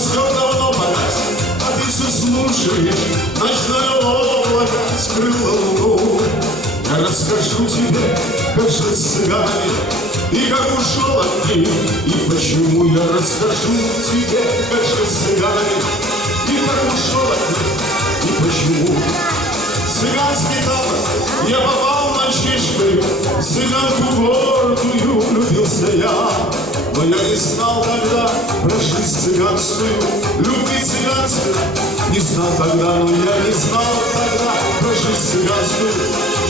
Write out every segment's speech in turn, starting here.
все давно погас, а ты все слушаешь. Ночное облако скрыло луну. Я расскажу тебе, как жил цыгане, и как ушел от них, и почему. Я расскажу тебе, как жил цыгане, и как ушел от них, и почему. В цыганский табор я попал мальчишкой, в цыганку гордую влюбился я. Но я не знал тогда про жизнь цыганскую, любви цыганской не знал тогда. Но я не знал тогда про жизнь цыганскую,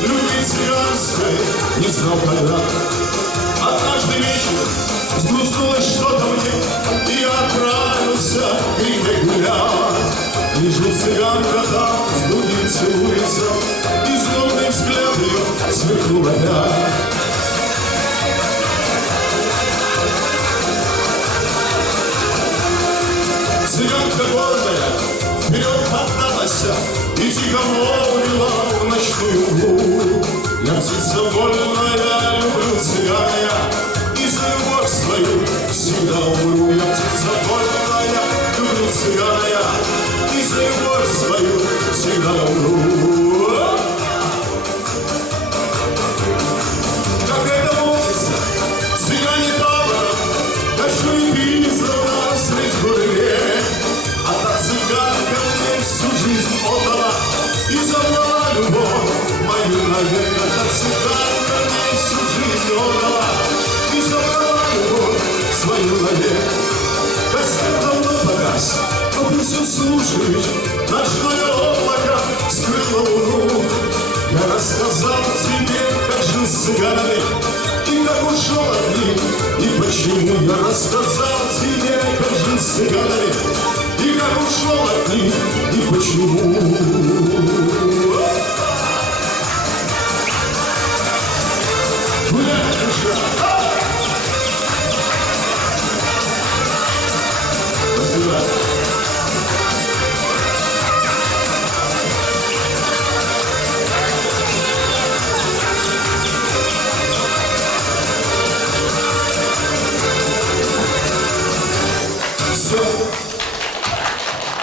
любви цыганской не знал тогда. Однажды вечером взгрустнулось что-то мне, и я отправился к реке гулять. Лежу цыганка там, с другим целуется, и злобный взгляд ее сверкнул опять. Цыганка гордая вперед поддалась и тихо молвила в ночную мглу: я птица вольная, люблю цыгана, и за любовь свою всегда умру. Я птица вольная, люблю цыгана, и за любовь свою всегда умру. Как это водится, цыгане табором, дождю и пизано средь горы. А та цыганка мне всю жизнь отдала и забрала любовь мою навек. А та цыганка мне всю жизнь отдала и забрала любовь свою навек. Костер давно погас, но ты все слушаешь, ночное облако скрыло луну. Я рассказал тебе, как жил с цыганами, и как ушел от них, и почему. Я рассказал тебе, как жил с цыганами, и как ушел от них, и почему. Гуляй, душа!